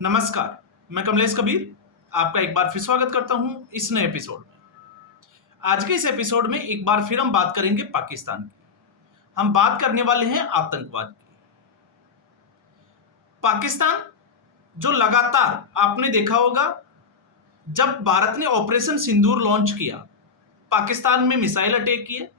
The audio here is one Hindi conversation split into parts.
नमस्कार, मैं कमलेश कबीर आपका एक बार फिर स्वागत करता हूं इस नए एपिसोड में। आज के इस एपिसोड में एक बार फिर हम बात करेंगे पाकिस्तान की। हम बात करने वाले हैं आतंकवाद की। पाकिस्तान जो लगातार आपने देखा होगा, जब भारत ने ऑपरेशन सिंदूर लॉन्च किया, पाकिस्तान में मिसाइल अटैक किए,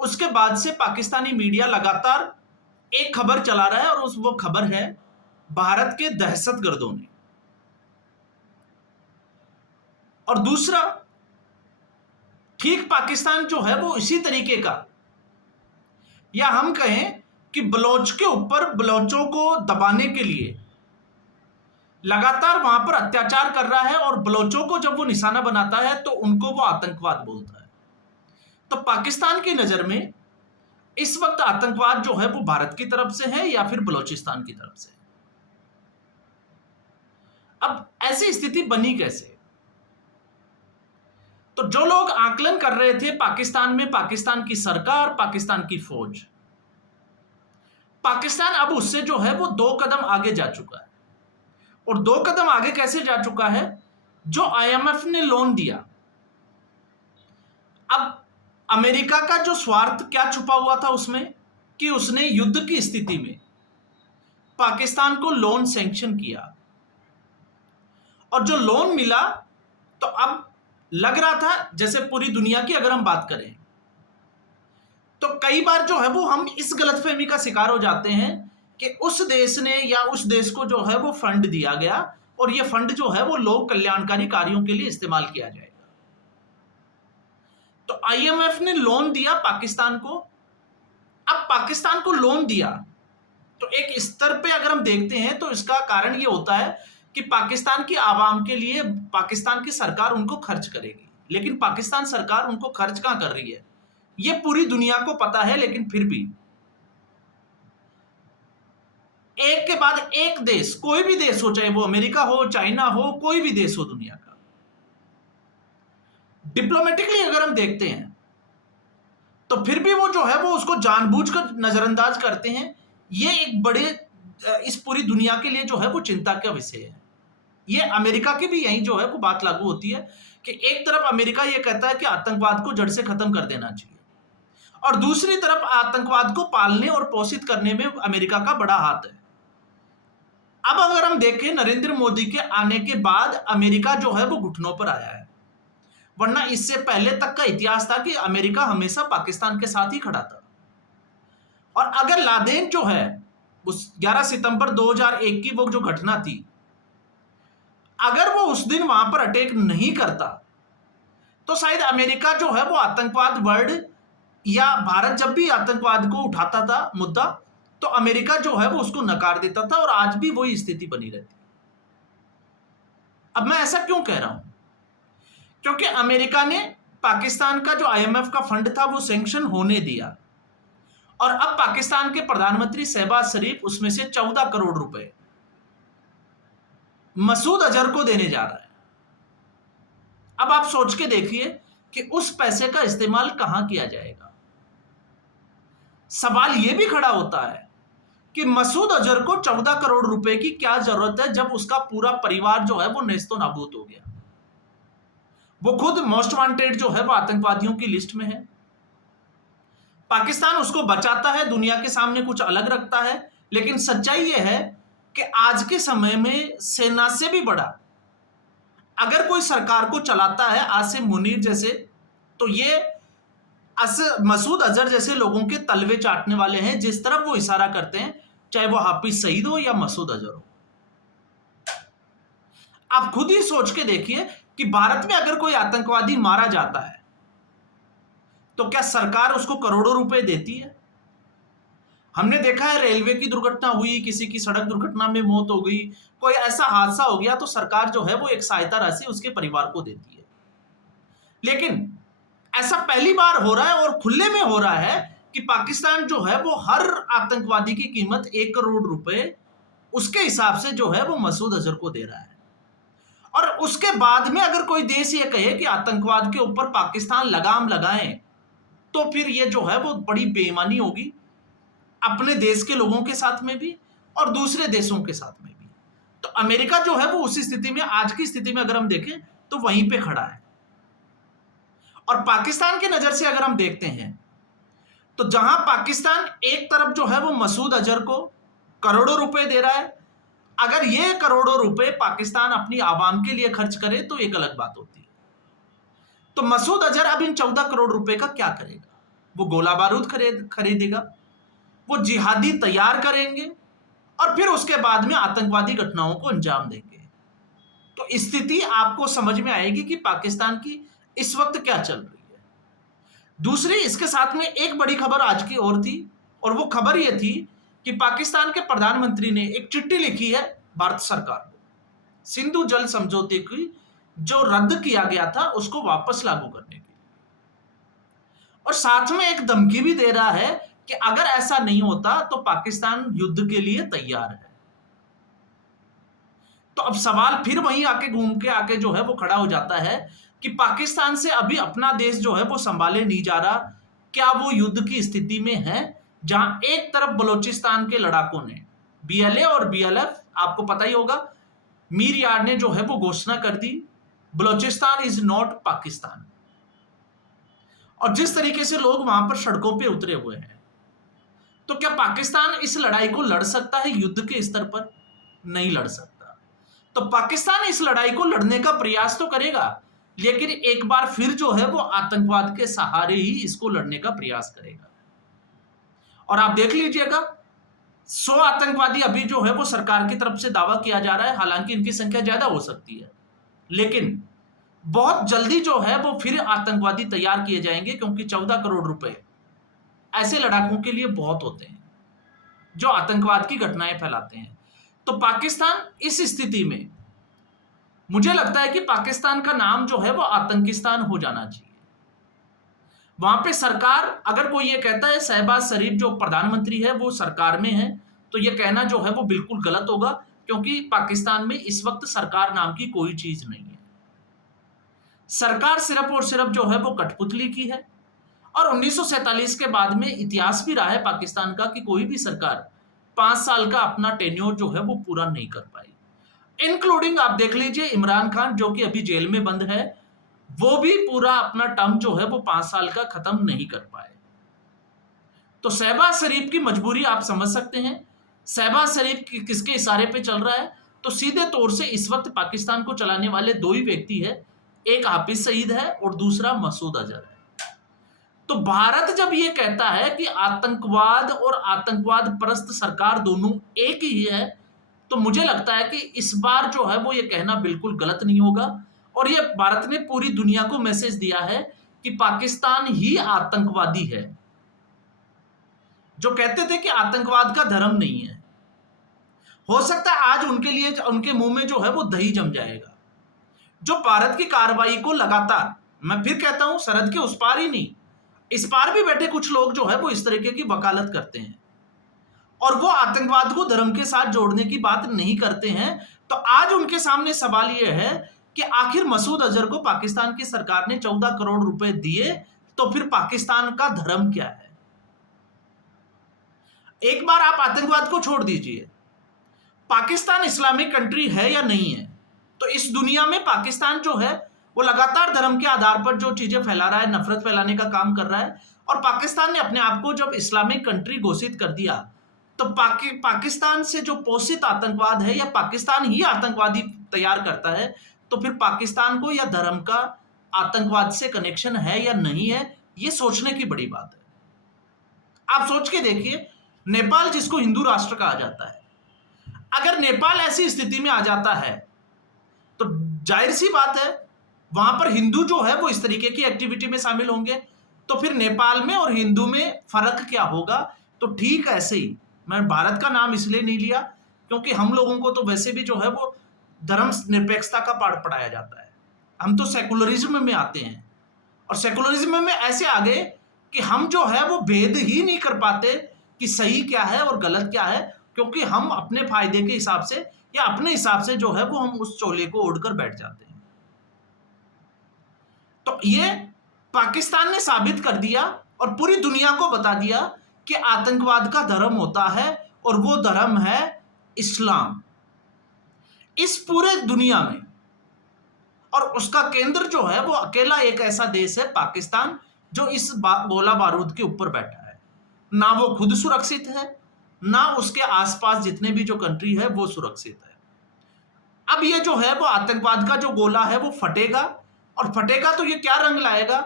उसके बाद से पाकिस्तानी मीडिया लगातार एक खबर चला रहा है और वो खबर है भारत के दहशतगर्दों ने। और दूसरा, ठीक पाकिस्तान जो है वो इसी तरीके का, या हम कहें कि बलोच के ऊपर बलोचों को दबाने के लिए लगातार वहां पर अत्याचार कर रहा है और बलोचों को जब वो निशाना बनाता है तो उनको वो आतंकवाद बोलता है। तो पाकिस्तान की नजर में इस वक्त आतंकवाद जो है वो भारत की तरफ से है या फिर बलोचिस्तान की तरफ से है। अब ऐसी स्थिति बनी कैसे? तो जो लोग आकलन कर रहे थे पाकिस्तान में, पाकिस्तान की सरकार, पाकिस्तान की फौज, पाकिस्तान अब उससे जो है वो 2 कदम आगे जा चुका है। और 2 कदम आगे कैसे जा चुका है? जो आईएमएफ ने लोन दिया, अब अमेरिका का जो स्वार्थ क्या छुपा हुआ था उसमें, कि उसने युद्ध की स्थिति में पाकिस्तान को लोन सैंक्शन किया और जो लोन मिला, तो अब लग रहा था जैसे पूरी दुनिया की अगर हम बात करें तो कई बार जो है वो हम इस गलतफहमी का शिकार हो जाते हैं कि उस देश ने या उस देश को जो है वो फंड दिया गया और ये फंड जो है वो लोक कल्याणकारी कार्यों के लिए इस्तेमाल किया जाएगा। तो आईएमएफ ने लोन दिया पाकिस्तान को। अब पाकिस्तान को लोन दिया तो एक स्तर पे अगर हम देखते हैं तो इसका कारण ये होता है कि पाकिस्तान की आवाम के लिए पाकिस्तान की सरकार उनको खर्च करेगी, लेकिन पाकिस्तान सरकार उनको खर्च कहां कर रही है ये पूरी दुनिया को पता है। लेकिन फिर भी एक के बाद एक देश, कोई भी देश हो, चाहे वो अमेरिका हो, चाइना हो, कोई भी देश हो दुनिया का, डिप्लोमेटिकली अगर हम देखते हैं तो फिर भी वो जो है वो उसको जानबूझकर नजरअंदाज करते हैं। ये एक बड़े इस पूरी दुनिया के लिए जो है वो चिंता का विषय है। ये अमेरिका की भी यही जो है वो बात लागू होती है कि एक तरफ अमेरिका ये कहता है कि आतंकवाद को जड़ से खत्म कर देना चाहिए और दूसरी तरफ आतंकवाद को पालने और पोषित करने में अमेरिका का बड़ा हाथ है। अब अगर हम देखें, नरेंद्र मोदी के आने के बाद अमेरिका जो है वो घुटनों पर आया है, वरना इससे पहले तक का इतिहास था कि अमेरिका हमेशा पाकिस्तान के साथ ही खड़ा था। और अगर लादेन जो है उस 11 सितंबर 2001 की वो जो घटना थी, अगर वो उस दिन वहां पर अटैक नहीं करता तो शायद अमेरिका जो है वो आतंकवाद वर्ड, या भारत जब भी आतंकवाद को उठाता था मुद्दा, तो अमेरिका जो है वो उसको नकार देता था और आज भी वही स्थिति बनी रहती। अब मैं ऐसा क्यों कह रहा हूं? क्योंकि अमेरिका ने पाकिस्तान का जो आईएमएफ का फंड था वो सैंक्शन होने दिया और अब पाकिस्तान के प्रधानमंत्री शहबाज शरीफ उसमें से 14 करोड़ रुपए मसूद अजहर को देने जा रहा है। अब आप सोच के देखिए कि उस पैसे का इस्तेमाल कहां किया जाएगा। सवाल यह भी खड़ा होता है कि मसूद अजहर को 14 करोड़ रुपए की क्या जरूरत है जब उसका पूरा परिवार जो है वो नेस्तो नाबूद हो गया। वो खुद मोस्ट वांटेड जो है वो आतंकवादियों की लिस्ट में है। पाकिस्तान उसको बचाता है, दुनिया के सामने कुछ अलग रखता है, लेकिन सच्चाई यह है कि आज के समय में सेना से भी बड़ा अगर कोई सरकार को चलाता है आसिम मुनीर जैसे, तो ये मसूद अजहर जैसे लोगों के तलवे चाटने वाले हैं। जिस तरफ वो इशारा करते हैं, चाहे वो हाफिज सईद हो या मसूद अजहर हो। आप खुद ही सोच के देखिए कि भारत में अगर कोई आतंकवादी मारा जाता है तो क्या सरकार उसको करोड़ों रुपए देती है? हमने देखा है रेलवे की दुर्घटना हुई, किसी की सड़क दुर्घटना में मौत हो गई, कोई ऐसा हादसा हो गया तो सरकार जो है वो एक सहायता राशि उसके परिवार को देती है। लेकिन ऐसा पहली बार हो रहा है और खुले में हो रहा है कि पाकिस्तान जो है वो हर आतंकवादी की कीमत 1 करोड़ रुपए उसके हिसाब से जो है वो मसूद अजहर को दे रहा है। और उसके बाद में अगर कोई देश ये कहे कि आतंकवाद के ऊपर पाकिस्तान लगाम लगाए, तो फिर ये जो है वो बड़ी बेईमानी होगी अपने देश के लोगों के साथ में भी और दूसरे देशों के साथ में भी। तो अमेरिका जो है वो उसी स्थिति में, आज की स्थिति में अगर हम देखें तो वहीं पे खड़ा है। और पाकिस्तान की नजर से अगर हम देखते हैं तो जहां पाकिस्तान एक तरफ जो है वो मसूद अजहर को करोड़ों रुपए दे रहा है, अगर ये करोड़ों रुपए पाकिस्तान अपनी आवाम के लिए खर्च करे तो एक अलग बात होती है। तो मसूद अजहर अब इन 14 करोड़ रुपए का क्या करेगा? वो गोला बारूद खरीदेगा, वो जिहादी तैयार करेंगे और फिर उसके बाद में आतंकवादी घटनाओं को अंजाम देंगे। तो स्थिति आपको समझ में आएगी कि पाकिस्तान की इस वक्त क्या चल रही है। दूसरी, इसके साथ में एक बड़ी खबर आज की और थी, और वो खबर ये थी कि पाकिस्तान के प्रधानमंत्री ने एक चिट्ठी लिखी है भारत सरकार को, सिंधु जल समझौते की जो रद्द किया गया था उसको वापस लागू करने की, और साथ में एक धमकी भी दे रहा है कि अगर ऐसा नहीं होता तो पाकिस्तान युद्ध के लिए तैयार है। तो अब सवाल फिर वहीं आके घूम के आके जो है वो खड़ा हो जाता है कि पाकिस्तान से अभी अपना देश जो है वो संभाले नहीं जा रहा। क्या वो युद्ध की स्थिति में है, जहां एक तरफ बलूचिस्तान के लड़ाकों ने, बीएलए और बीएलएफ, आपको पता ही होगा, मीर यार ने जो है वो घोषणा कर दी बलूचिस्तान इज नॉट पाकिस्तान, और जिस तरीके से लोग वहां पर सड़कों पे उतरे हुए हैं, तो क्या पाकिस्तान इस लड़ाई को लड़ सकता है? युद्ध के स्तर पर नहीं लड़ सकता। तो पाकिस्तान इस लड़ाई को लड़ने का प्रयास तो करेगा, लेकिन एक बार फिर जो है वो आतंकवाद के सहारे ही इसको लड़ने का प्रयास करेगा। और आप देख लीजिएगा, 100 आतंकवादी अभी जो है वो सरकार की तरफ से दावा किया जा रहा है, हालांकि इनकी संख्या ज्यादा हो सकती है, लेकिन बहुत जल्दी जो है वो फिर आतंकवादी तैयार किए जाएंगे, क्योंकि 14 करोड़ रुपए ऐसे लड़ाकों के लिए बहुत होते हैं जो आतंकवाद की घटनाएं फैलाते हैं। तो पाकिस्तान इस स्थिति में, मुझे लगता है कि पाकिस्तान का नाम जो है वो आतंकिस्तान हो जाना चाहिए। वहां पे सरकार, अगर कोई ये कहता है शहबाज शरीफ जो प्रधानमंत्री है वो सरकार में है, तो ये कहना जो है वो बिल्कुल गलत होगा, क्योंकि पाकिस्तान में इस वक्त सरकार नाम की कोई चीज नहीं है। सरकार सिर्फ और सिर्फ जो है वो कठपुतली की है, और 1947 के बाद में इतिहास भी रहा है पाकिस्तान का कि कोई भी सरकार 5 साल का अपना टेन्योर जो है वो पूरा नहीं कर पाई। इंक्लूडिंग आप देख लीजिए इमरान खान जो कि अभी जेल में बंद है, वो भी पूरा अपना टर्म जो है वो 5 साल का खत्म नहीं कर पाए। तो शहबाज शरीफ की मजबूरी आप समझ सकते हैं। शहबाज शरीफ किसके इशारे पे चल रहा है? तो सीधे तौर से इस वक्त पाकिस्तान को चलाने वाले दो ही व्यक्ति है, एक हाफिज सईद है और दूसरा मसूद अजहर है। तो भारत जब ये कहता है कि आतंकवाद और आतंकवाद परस्त सरकार दोनों एक ही है, तो मुझे लगता है कि इस बार जो है वो ये कहना बिल्कुल गलत नहीं होगा, और ये भारत ने पूरी दुनिया को मैसेज दिया है कि पाकिस्तान ही आतंकवादी है। जो कहते थे कि आतंकवाद का धर्म नहीं है, हो सकता है आज उनके लिए, उनके मुंह में जो है वो दही जम जाएगा। जो भारत की कार्रवाई को लगातार, मैं फिर कहता हूं, सरहद के उस पार ही नहीं, इस पार भी बैठे कुछ लोग जो है वो इस तरीके की वकालत करते हैं, और वो आतंकवाद को धर्म के साथ जोड़ने की बात नहीं करते हैं। तो आज उनके सामने सवाल यह है कि आखिर मसूद अजहर को पाकिस्तान की सरकार ने 14 करोड़ रुपए दिए, तो फिर पाकिस्तान का धर्म क्या है? एक बार आप आतंकवाद को छोड़ दीजिए, पाकिस्तान इस्लामिक कंट्री है या नहीं है? तो इस दुनिया में पाकिस्तान जो है वो लगातार धर्म के आधार पर जो चीजें फैला रहा है, नफरत फैलाने का काम कर रहा है। और पाकिस्तान ने अपने आप को जब इस्लामिक कंट्री घोषित कर दिया, तो पाकिस्तान से जो पोषित आतंकवाद है, या पाकिस्तान ही आतंकवादी तैयार करता है, तो फिर पाकिस्तान को या धर्म का आतंकवाद से कनेक्शन है या नहीं है, ये सोचने की बड़ी बात है। आप सोच के देखिए, नेपाल जिसको हिंदू राष्ट्र कहा जाता है, अगर नेपाल ऐसी स्थिति में आ जाता है तो जाहिर सी बात है वहां पर हिंदू जो है वो इस तरीके की एक्टिविटी में शामिल होंगे। तो फिर नेपाल में और हिंदू में फर्क क्या होगा? तो ठीक ऐसे ही, मैं भारत का नाम इसलिए नहीं लिया क्योंकि हम लोगों को तो वैसे भी जो है वो धर्म निरपेक्षता का पाठ पढ़ाया जाता है। हम तो सेकुलरिज्म में आते हैं, और सेकुलरिज्म में ऐसे आ गए कि हम जो है वो भेद ही नहीं कर पाते कि सही क्या है और गलत क्या है, क्योंकि हम अपने फायदे के हिसाब से या अपने हिसाब से जो है वो हम उस चोले को ओढ़कर बैठ जाते हैं। तो ये पाकिस्तान ने साबित कर दिया और पूरी दुनिया को बता दिया कि आतंकवाद का धर्म होता है, और वो धर्म है इस्लाम। इस पूरे दुनिया में, और उसका केंद्र जो है वो अकेला एक ऐसा देश है पाकिस्तान, जो इस गोला बारूद के ऊपर बैठा है। ना वो खुद सुरक्षित है, ना उसके आसपास जितने भी जो कंट्री है वो सुरक्षित है। अब ये जो है वो आतंकवाद का जो गोला है वो फटेगा, और फटेगा तो ये क्या रंग लाएगा,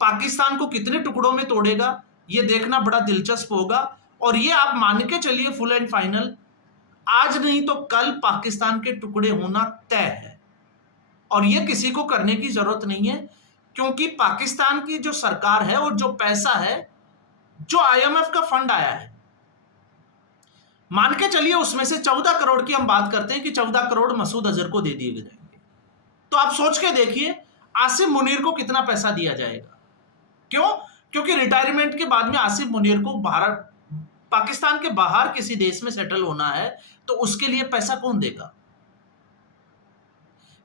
पाकिस्तान को कितने टुकड़ों में तोड़ेगा, ये देखना बड़ा दिलचस्प होगा। और ये आप मान के चलिए फुल एंड फाइनल, आज नहीं तो कल पाकिस्तान के टुकड़े होना तय है। और ये किसी को करने की जरूरत नहीं है, क्योंकि पाकिस्तान की जो सरकार है और जो पैसा है, जो आईएमएफ का फंड आया है, मान के चलिए उसमें से 14 करोड़ की हम बात करते हैं कि 14 करोड़ मसूद अजहर को दे दिए जाएंगे। तो आप सोच के देखिए आसिफ मुनीर को कितना पैसा दिया जाएगा। क्यों? क्योंकि रिटायरमेंट के बाद में आसिफ मुनीर को पाकिस्तान के बाहर किसी देश में सेटल होना है, तो उसके लिए पैसा कौन देगा?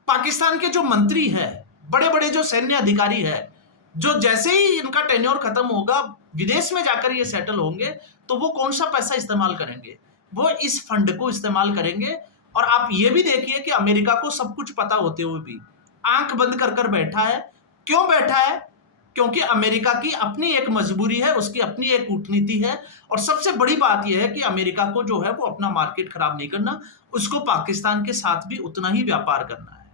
पाकिस्तान के जो मंत्री है, बड़े बड़े जो सैन्य अधिकारी है, जो जैसे ही इनका टेन्योर खत्म होगा विदेश में जाकर ये सेटल होंगे, तो वो कौन सा पैसा इस्तेमाल करेंगे? वो इस फंड को इस्तेमाल करेंगे। और आप ये भी देखिए कि अमेरिका को सब कुछ पता होते हुए भी आंख बंद कर कर बैठा है। क्यों बैठा है? क्योंकि अमेरिका की अपनी एक मजबूरी है, उसकी अपनी एक कूटनीति है। और सबसे बड़ी बात यह है कि अमेरिका को जो है वो अपना मार्केट खराब नहीं करना, उसको पाकिस्तान के साथ भी उतना ही व्यापार करना है।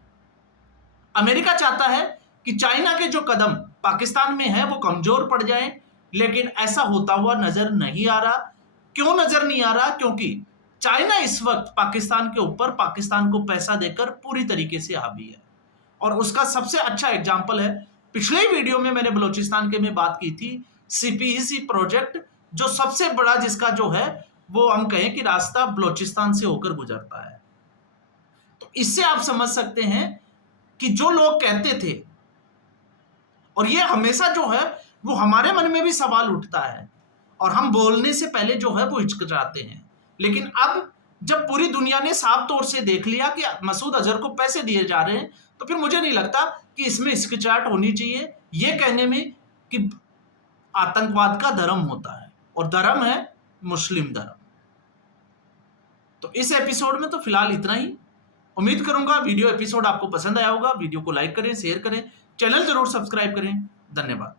अमेरिका चाहता है कि चाइना के जो कदम पाकिस्तान में है वो कमजोर पड़ जाएं, लेकिन ऐसा होता हुआ नजर नहीं आ रहा। क्यों नजर नहीं आ रहा? क्योंकि चाइना इस वक्त पाकिस्तान के ऊपर, पाकिस्तान को पैसा देकर पूरी तरीके से हावी है। और उसका सबसे अच्छा एग्जाम्पल है, पिछले वीडियो में मैंने बलूचिस्तान के में बात की थी, सीपीईसी प्रोजेक्ट, जो सबसे बड़ा जिसका जो है वो हम कहें कि रास्ता बलूचिस्तान से होकर गुजरता है। तो इससे आप समझ सकते हैं कि जो लोग कहते थे, और ये हमेशा जो है वो हमारे मन में भी सवाल उठता है और हम बोलने से पहले जो है वो हिचकिचाते हैं, लेकिन अब जब पूरी दुनिया ने साफ तौर से देख लिया कि मसूद अजहर को पैसे दिए जा रहे हैं, तो फिर मुझे नहीं लगता कि इसमें हिचकिचाहट होनी चाहिए ये कहने में कि आतंकवाद का धर्म होता है, और धर्म है मुस्लिम धर्म। तो इस एपिसोड में तो फिलहाल इतना ही। उम्मीद करूंगा वीडियो एपिसोड आपको पसंद आया होगा। वीडियो को लाइक करें, शेयर करें, चैनल जरूर सब्सक्राइब करें। धन्यवाद।